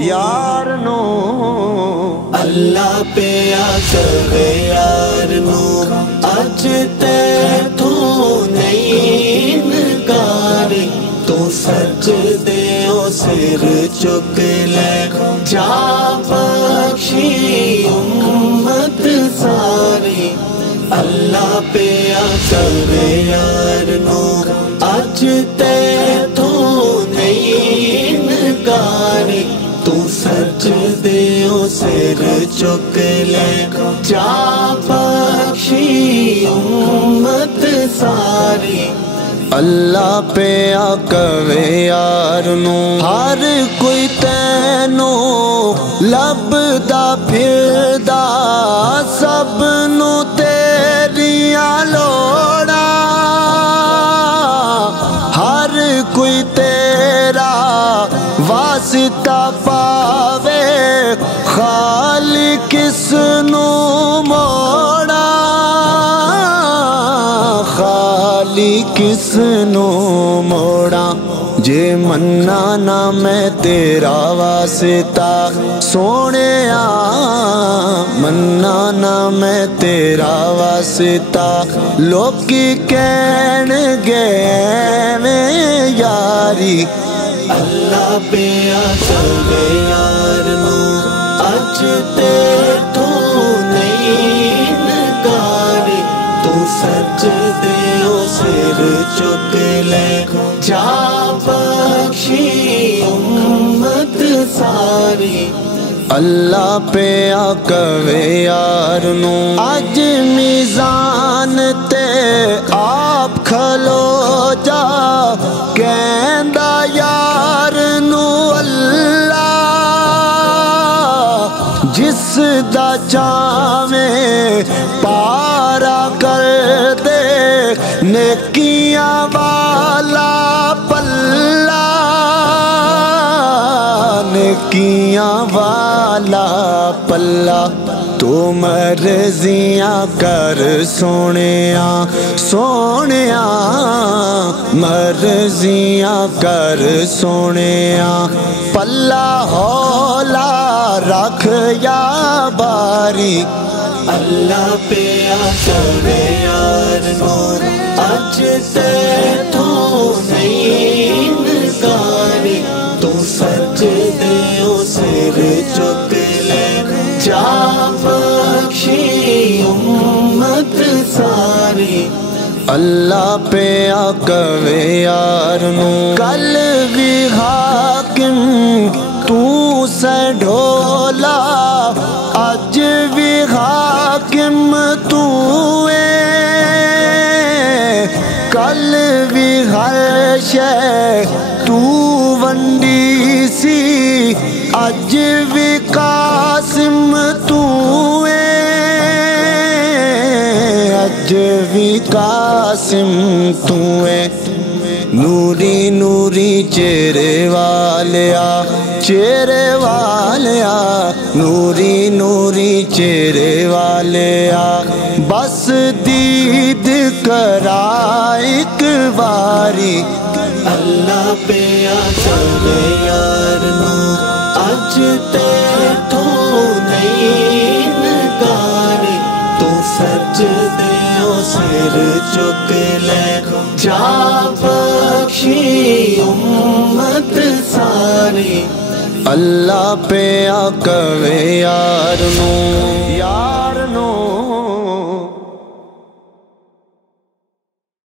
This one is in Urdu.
یار نو اللہ پہ آکے یار نو اج تے تو نہیں انکاری تو سجدے او سر چک لے جا بخشی امت ساری اللہ پہ آکے یار نو اج تے تو نہیں انکاری تو سجدے او سر چک لے جا بخشی امت ساری اللہ پہ آکے یار نو ہر کوئی تینو لبدا پھردا سب نو تیریاں لوڑا ہر کوئی تیرا واسطہ پاوے خالق کس نو موڑا خالق کس نو موڑا جے منا نہ میں تیرا واسطہ سونیا منا نہ میں تیرا واسطہ لوکی کہن گے میں یاری اللہ پہ آکے یار نو اج تے تو نہیں انکاری تو سجدے او سر چک لے جا بخشی امت ساری اللہ پہ آکے یار نو اج میزان تے آپ کھلو جا کہندا یار نو اللہ جس دا چاویں پارا کر دے نیکیاں والا پلہ نیکیاں والا پلہ تو مرضیاں کر سونیا سونیا مرضیاں کر سونیا پلہ ہولا رکھ یا باری اللہ پہ آکے یار نو اج تے تو نہیں انکاری تو سجدے او سر چک لے جا بخشی امت ساری اللہ پہ آکے یار نو کل بھی حاکم تو سے ڈھولا اج بھی حاکم تو اے کل بھی ہر شے تو ونڈی سی اج بھی قاسم تو اے اج بھی قاسم تو اے نوری نوری چہرے والیا نوری نوری چہرے والیا بس دید کرا ایک باری اللہ پہ آکے یار نو اج تے تو نہیں انکاری تو سجدے او سر چک لے جا بخشی امت ساری اللہ پہ آکے یار نو